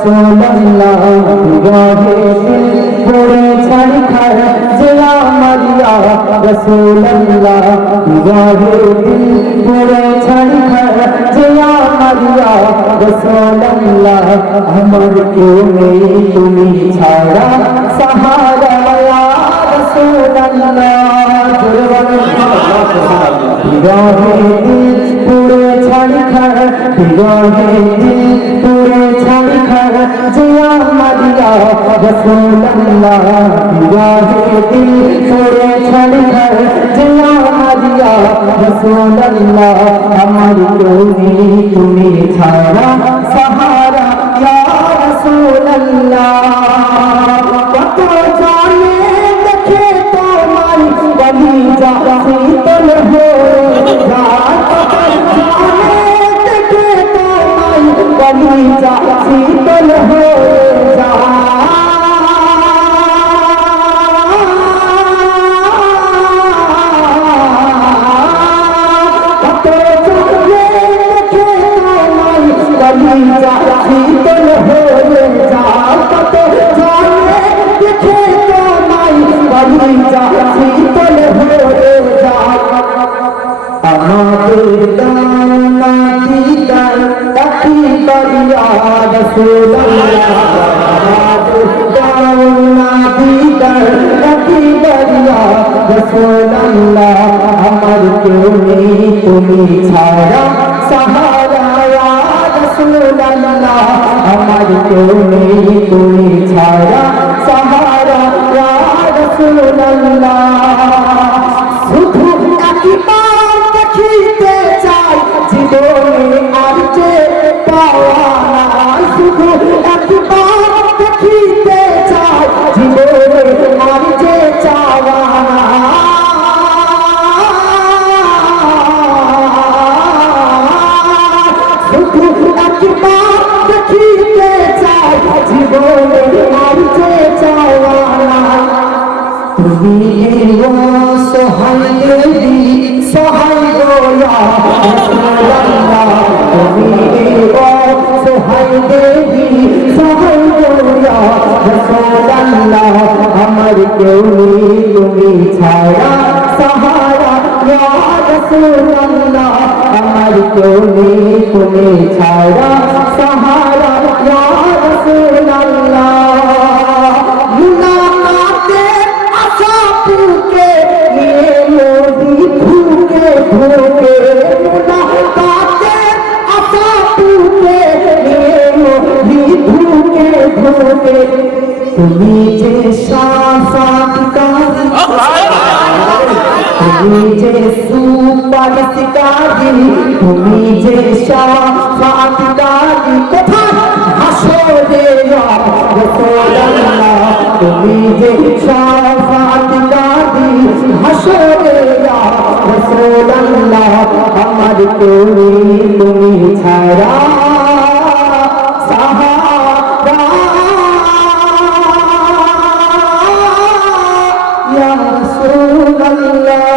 রসুল্লাহ গহে দিল পড়ে ছাড়খার জিয়া মারিয়া রসুল্লাহ গহে দিল পড়ে ছাড়খার জিয়া মারিয়া রসুল্লাহ আমার তুমি ছাড়া সাহারা রসুল্লাহ ছাড়ি বিরহে দিল পুরে ছাড়ি যে আমারিয়া রসুল্লাহ বিরহে দিল আমার তুমি ছাড়া সাহারা, ইয়া আমার নেই তুমি ছাড়া। সাহারা আমার নেই তুমি ছাড়া। সাহারা রসুল্লাহ তুমি এও সহায় দেবী সহায় গোয়া তুমি দেবী সহায় গোয়া রসুল্লাহ আমার কেউ তুমি ছায়া সহারা রসুল্লাহ আমার কেউ তুমি ছায়া সাহারা তুমি যে তুমি যে সুপার তুমি যে সাফাত কারি। হাসরে রসুল্লাহ তুমি যে সাফাত হাসরে রসুল্লাহ আমার তুমি তুমি ছাড়া رسول الله